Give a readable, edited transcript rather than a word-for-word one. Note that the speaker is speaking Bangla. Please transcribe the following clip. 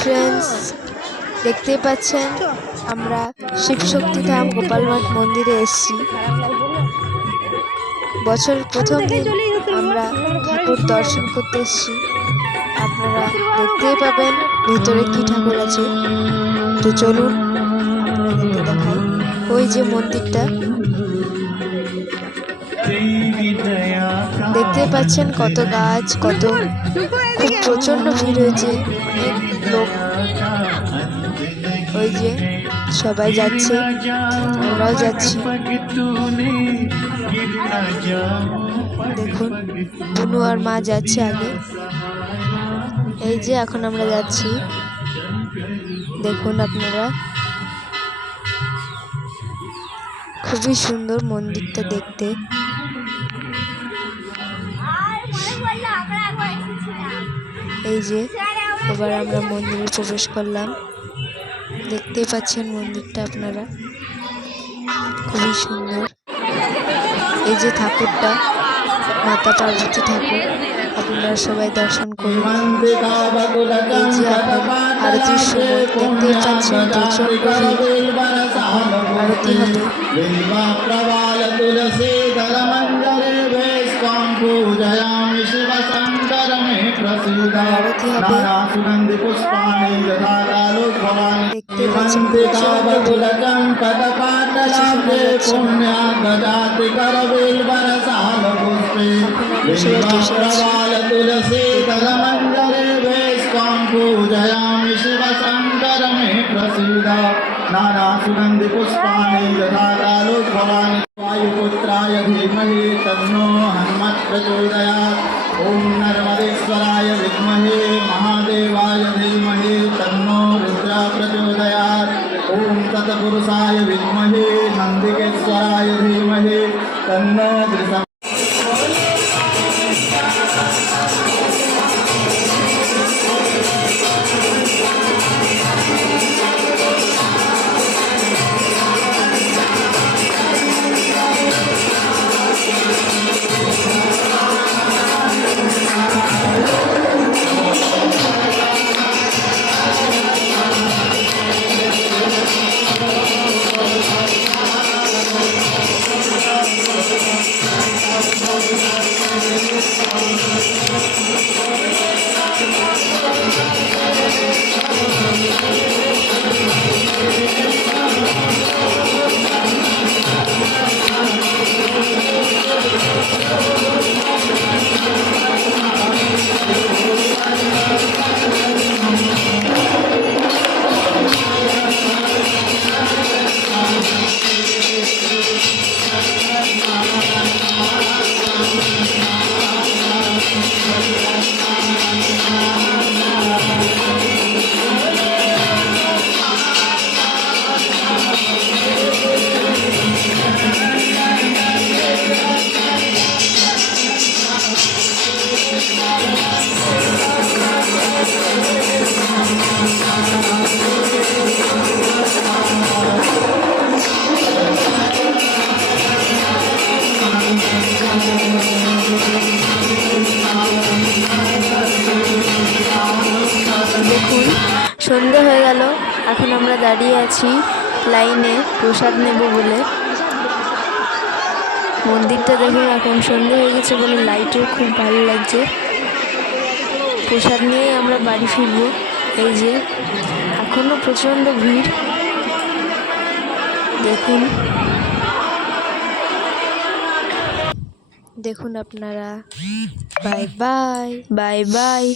ফ্রেন্ডস, দেখতেই পাচ্ছেন আমরা শিবশক্তিধাম গোপালমঠ মন্দিরে এসেছি। বছরের প্রথম দিন আমরা ঠাকুর দর্শন করতে এসেছি। আপনারা দেখতেই পাবেন ভিতরে কি ঠাকুর আছে। তো চলুন আপনাদেরকে দেখাই। ওই যে মন্দিরটা দেখতে পাচ্ছেন, কত গাছ, কত খুব প্রচন্ড ভিড় হয়েছে, অনেক লোক। ওই যে সবাই যাচ্ছে, আমরাও যাচ্ছি। দেখুন বুনু আর মা যাচ্ছে আগে। এই যে এখন আমরা যাচ্ছি। দেখুন আপনারা, খুবই সুন্দর মন্দিরটা দেখতে। এই যে এবার আমরা মন্দিরে প্রবেশ করলাম। দেখতেই পাচ্ছেন মন্দিরটা আপনারা, খুবই সুন্দর। এই যে ঠাকুরটা মাতা পার্বতী ঠাকুর, আপনারা সবাই দর্শন করুন। এই যে এখন আরতির সময় দেখতেই পাচ্ছেন প্রচন্ড ভিড়, আরতি হবে। আরতি হবে, দেখতে পাচ্ছেন প্রচন্ড ভিড়, কিছু শোনা যাচ্ছে না। नाना सुगंधि पुष्पाणि यथा कालोद्भवानि वायुपुत्राय धीमहि तन्नो हनुमत् प्रचोदयात्। ओम नर्मदेश्वराय विद्महे महादेवाय धीमहि तन्नो रुद्र प्रचोदयात्। ओम तत्पुरुषाय विद्महे नंदिकेश्वराय धीमहि तन्नो वृषभ। দেখুন সন্ধে হয়ে গেল, এখন আমরা দাঁড়িয়ে আছি লাইনে প্রসাদ নেব বলে। মন্দিরটা দেখুন, এখন সন্ধে হয়ে গেছে বলে লাইটের খুব ভালো লাগছে। প্রসাদ নিয়ে আমরা বাড়ি ফিরব। এই যে এখনো প্রচণ্ড ভিড়, দেখুন দেখুন আপনারা। Bye bye, bye bye.